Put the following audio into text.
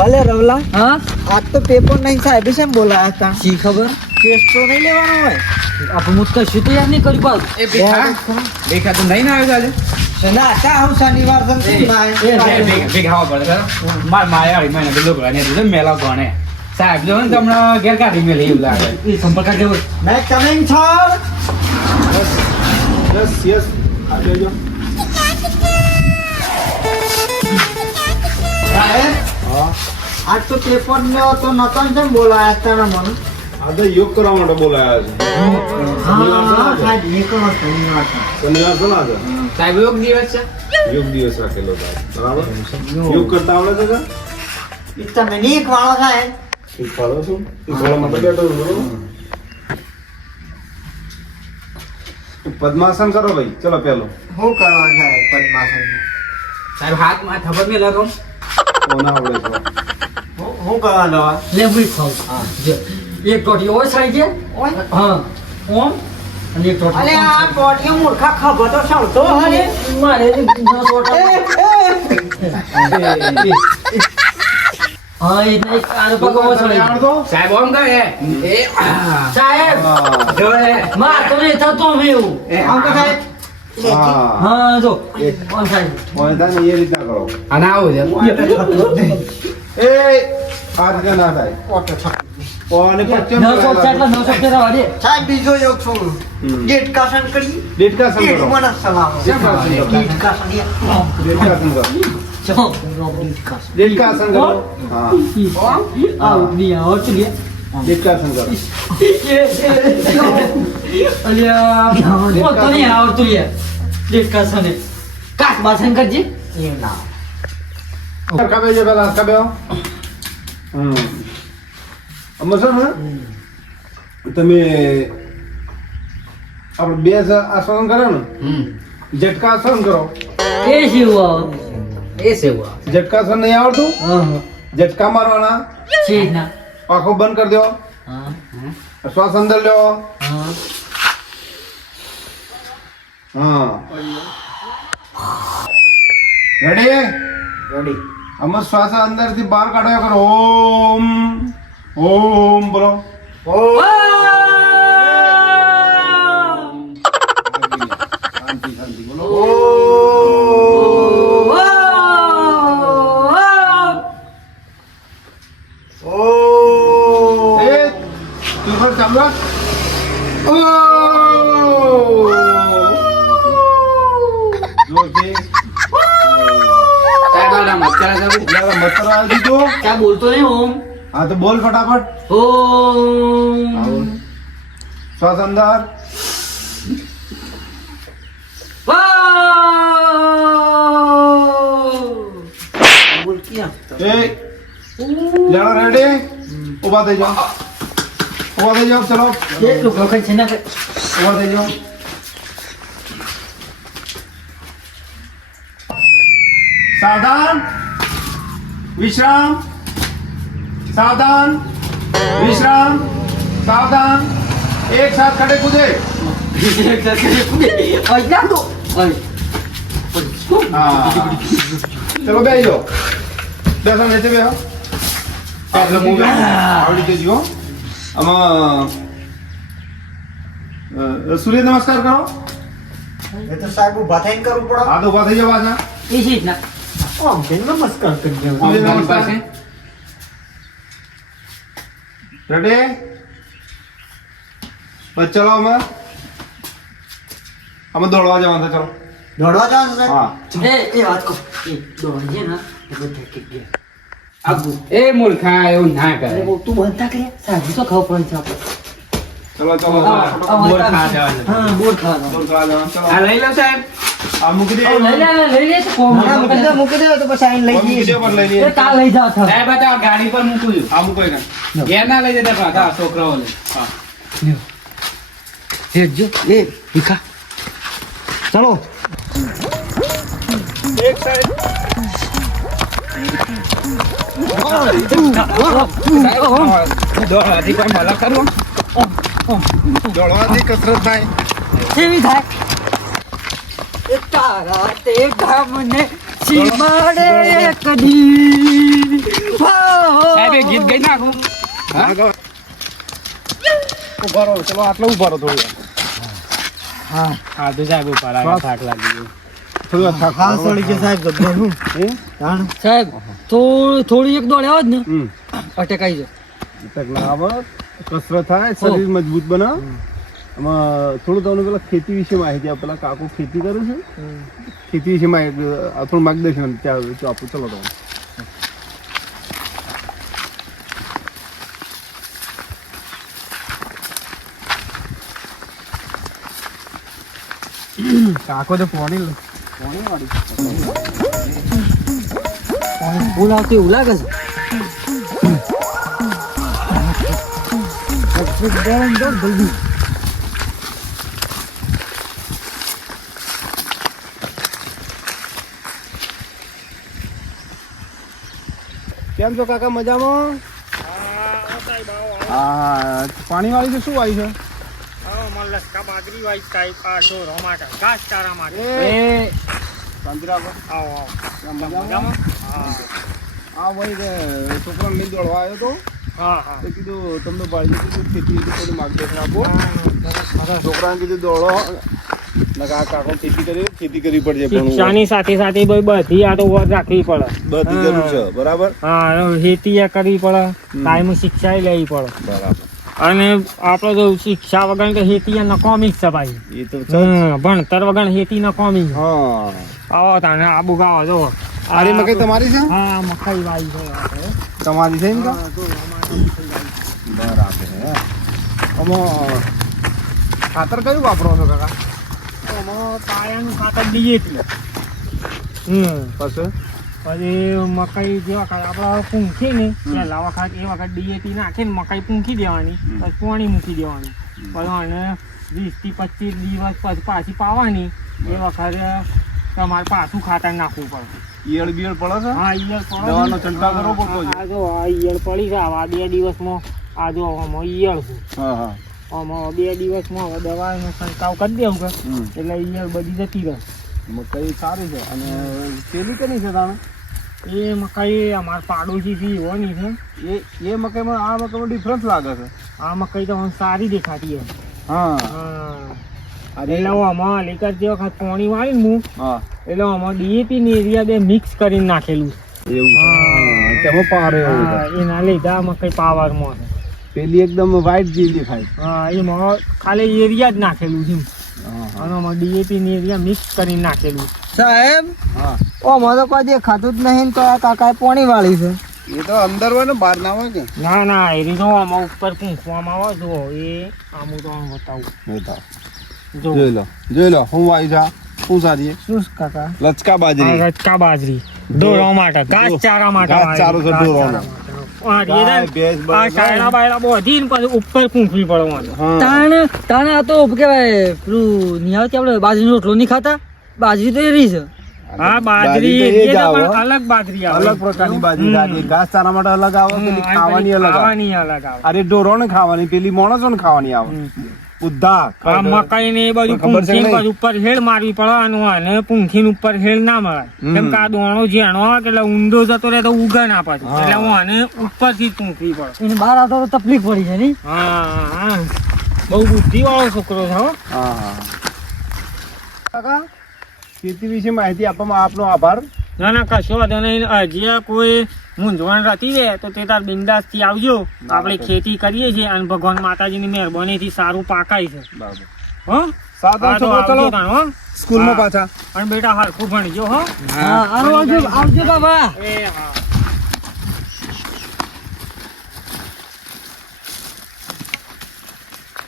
ભલે રવલા હા આજ તો પેપર નહીં સાહેબ છે એમ બોલાયા હતા શી ખબર ટેસ્ટ તો નહીં લેવાનો હોય આપણે મુત કશું તો યાદ નહીં કર્યું પાછું. એ ભેખા તું નહીં ના આવ્યો આજે ના ચા હું શનિવાર ભેગા ખાવા પડે માર માયા મને પેલો ગણે તો મેલા ગણે સાહેબ જો ને તમને ઘેર કાઢી મેલે એવું લાગે એ સંપર્ક કેવો મેં કમિંગ છો યસ આ જોજો સાહેબ હા આજ તો પેપર ને તો નતો ને કેમ બોલાયા હતા ને મને આ તો યોગ કરવા માટે બોલાયા છે હા સાહેબ નીકળો શનિવાર શનિવાર છે ને આજે સાહેબ યોગ દિવસ છે યોગ દિવસ રાખેલો છે બરાબર યોગ કરતા આવડે છે ઈ તમે નીક વાળો સાહેબ શીખવાડો છું શીખવાડવા માટે બેઠો છું બરોબર પદ્માસન કરો ભાઈ ચલો પેલો શું કરવાનું સાહેબ પદ્માસન સાહેબ હાથમાં થબર મેં લગો કોના આવડે છે શું કરવાનું દવા લે હું ખાવ જો એક ટોટી ઓય સાઈ છે ઓય હા ઓમ અને એક ટોટી અલે આ ટોટિયો મૂર્ખા ખબર તો સૌતો હરે મારે તો હા એ નહીં આનો પગ ઓય સાઈ આવડતો સાહેબ ઓમ કહે એ સાહેબ જો એ માર તો નહીં થતો મેં એવું આમ તો સાહેબ હા હા જો ઓમ સાઈ ઓય તાને એ રીતના કરો અને આવું છે એ આ રીતે ના થાય ઓટો છક ઓને પચ્ચમ નવસો ચાટલા નવસો તેરા વાળે સાહેબ બીજો યોગ છું ગેટ કાસન કરી ડેટકાસન ગેટ કરો મને સલામ શેમ કાસન કરો? ગેટ કાસન ડેટકાસન કરો ડેટકાસન કરો હા આવ ની આવ ચલી ડેટકાસન કરો અલ્યા ઓ તો નહીં આવડતું લે દેખ કાસને કાસ બાસન કરજે એ ના કબે જે પેલા કબે અમસર ને તમે આપણે બે આસન કરો ને ઝટકાસન કરો એ શિવા એ સેવા ઝટકાસન નહીં આવડતું હા ઝટકા મારવાના છે ના આંખો બંધ કરી દો હા શ્વાસ અંદર લ્યો હા હા રેડી રેડી આમાં શ્વાસ અંદર થી બહાર કાઢો કરો ઓમ ઓમ બોલો શાંતિ શાંતિ બોલો એ તું પર ચાલુ રાખ. ઓ જોરથી સાહેબ આ મસ્કરા સાહેબ જરા મસ્તર આવી દીધો ક્યાં બોલતો નહીં ઓમ હા તો બોલ ફટાફટ ઓમ શ્વાસ અંદર બોલ ક્યાં એ જાણો રેડી ઊભા થઈ જાઓ ઊભા થઈ જાઓ ચલો એટલું વખત છે ને ઊભા થઈ જાઓ સાવધાન વિશ્રામ સાવધાન વિશ્રામ સાવધાન એક સાથ ખડે કૂદે અલ્યા તો હા ચલો બેસી જાઓ બેસો નીચે બેસો એટલે હું આવડી જજો આમાં સૂર્ય નમસ્કાર કરો એ તો સાહેબ ઉભા થઈને કરવું પડે હા તો ઉભા થઈ જાઓ પાછા એ છે જ ના આમ કે નમસ્કાર કરી દેવો ઓમ ગણ પાસે રેડી પછી ચલો આમાં દોડવા જવાનું છે ચલો દોડવા જવાનું છે હા એ વાત કહો એ દોડ છે ને એ બધા કે ગયા આબુ એ મૂર્ખા એવું ના કરે અરે તું બનતા કરે સાહેબ તો ખાવ પડે છે આપણે ચલો ચલો બોર ખાવા જવાનું. હા બોર ખાવાનો બોલ ખાવા જવાનું. ચલો આ લઈ લો સાહેબ આ મૂકી દે લઈ લે તો કોમ મૂકી દે તો પછી આઈને લઈ મૂકી જઈએ દે પર લઈ એ લે કાલ લઈ જાવ થા સાહેબ આ ગાડી પર મૂકું છું આ મૂકો ને ઘેર ના લઈ જતા પાછા છોકરાઓને હા જો એ ભીખા ચલો એક સાઈડ દોડવાથી કોઈ મલક કરવો દોડવાથી કસરત થાય કેવી થાય એ તારા તે ગામને સીમાડે કદી સાહેબ એક ગીત ગાઈ નાખું. હા ગો ઉભા રહો ચલો આટલો ઉભા રહો થોડી વાર. હા તો સાહેબ ઉપર આવ્યા, થાક લાગી ગયો. થોડી વાર થાક હા સોળી કે સાહેબ જબ્બર હું એ જાણ સાહેબ થોડી એક દોડ આવો જ ને હમ અટકાઈ જાય. તકલા આવે કસરત થાય શરીર મજબૂત બને. આમાં થોડું તમને પેલા ખેતી વિશે માહિતી આપો. પેલા કાકો ખેતી કરે છે, ખેતી વિશે થોડું માર્ગદર્શન ત્યાં આપો. ચલો તમે કાકો તો પોણી વાળી ભૂલ આવતી એવું લાગે છે. જલ્દી કેમ છો કાકા મજામાં? હા પાણી વાળી છે શું આવી છે? એ હા ભાઈ છોકરા મિલ દોડવા આવ્યો તો તો કીધું તમને ભાઈ કીધું ખેતી થોડું માર્ગદર્શન આપો. છોકરાને કીધું દોડો લગા કાકો ખેતી કરવી પડશે પણ શિક્ષાની સાથે સાથે બધી આ તો વધ રાખવી પડે. બધી જરૂર છે બરાબર હા ખેતી કરવી પડે, ટાઈમ શિક્ષા લેવી પડે. બરાબર અને આપડે તો શિક્ષા વગર તો ખેતી નકામી જ છે ભાઈ. એ તો છે ભણતર વગર ખેતી નકામી. હા આવો તાને આબુ ગાવો જો. આરી મકઈ તમારી છે? હા મકાઈ વાવી છે આપણે. તમારી છે એમ કા? હા, તો અમારી મકાઈ વાવી છે. બરાબર. આમાં ખાતર કયું વાપરો છો કાકા? આમાં પાયાનું ખાતર DAP. પછી પછી મકાઈ જેવા આપડે પૂંખી ને પહેલા વખત એ વખત DAP નાખે ને મકાઈ પૂંખી દેવાની, પછી પાણી મૂકી દેવાની, પછી અને 20 થી 25 દિવસ પછી પાછી પાવાની. એ વખતે તમારે પાછું ખાતર નાખવું પડે. ઈયળ બિયળ પડે છે? હા ઈયળ પડે. દવાનો છંટકાવ કરવો પડતો છે? આ જો આ ઈયળ પડી છે આ 2 દિવસમાં. આ જો આમાં ઈયળ છે, હા હા આમાં 2 દિવસમાં હવે દવાનો છંટકાવ કરી દેવું કે એટલે ઈયળ બધી જતી રહે. મકઈ સારી છે. અને પેલી કેની છે તાણે? એ મકાઈ અમારા પાડોશી થી હોવાની છે. એ મકાઈમાં આ મકાઈમાં ડિફરન્સ લાગે છે. આ મકાઈ તો મને સારી દેખાતી છે. હા હા અરે એટલે હું આમાં લીકર જે વખત પાણી વાળી ને હું હા એટલે આમાં DAP ની એરિયા બે મિક્સ કરીને નાખેલું છે. એવું છે. હા, તેમાં પારે એવું છે. હા, એના લીધે આ મકાઈ પાવરમાં છે. પેલી એકદમ વ્હાઈટ જેવી દેખાય. હા એમાં ખાલી એરિયા જ નાખેલું છે હા હા અને આમાં DAP ની એરિયા મિક્સ કરીને નાખેલું છે. સાહેબ હા ઓ મને કોઈ દેખાતું જ નહીં ને તો આ કાકાએ પોણી વાળી છે. એ તો અંદર હોય ને બહાર ના હોય કે? ના ના એ રીતો આમાં ઉપર પૂંખવામાં આવે જો એ આમ તો આમ બતાવું જો. જોઈ લો હું વાઈ જા હું સારી શું કાકા? લચકા બાજરી. આ રચકા બાજરી ઢોરવા માટે, ઘાસચારા માટે. ઘાસચારો છે ઢોરવાનો. આ ગાય, રીએ ને, ભેંસ, આ બળદ. સાયડા બાયડા બધી ને પછી ઉપર પૂંખવી પડવાનું. હા તાણે આ તો કેવાય પેલું નહીં આવતી આપણે બાજરીનો રોટલો નહીં ખાતા, બાજરી તો એરી છે. હા બાજરી બાજરી તો એ જ એ તો આવે. પણ અલગ બાજરી આવે. અલગ પ્રકારની બાજરી સારી. ઘાસચારા માટે અલગ આવે, પેલી અને ખાવાની અલગ આવે. ખાવાની અલગ આવે. અરે ઢોરોને ખાવાની, પેલી માણસોને ખાવાની આવે. ઉદ્ધા આ મકાઈ ને એ બધું ખબર છે કે પૂંખીને નહીં? પછી ઉપર હેડ મારવી પડવાનું અને પૂંખીને ઉપર હેડ ના મરાય. કેમ કે આ દોણો ઝેણો આવે કે એટલે ઊંડો જતો રહે તો ઉગા ના પાછું. હા. એટલે હું આને ઉપરથી જ પૂંખવી પડે. એને બહાર આવતા તો તકલીફ પડી છે નહીં? હા હા બહુ બુદ્ધિ વાળો છોકરો છે હો. હા હા કાકા ખેતી વિશે માહિતી આપવામાં આપનો આભાર. ના ના કશો વાંધો નહીં. હજી કોઈ મૂંઝવણ રહેતી રહે તો તે તાર બિંદાસ થી આવજો. આપણે ખેતી કરીએ છીએ અને ભગવાન માતાજીની મહેરબાનીથી સારું પાકાય છે. બરાબર. હો સાવધાન હા, તો છોકરો, ચલો આવજો તાણ, હો. સ્કૂલમાં હા. પાછા. અને બેટા હરખું ભણજો હો. હા આવજો બાબા. એ હા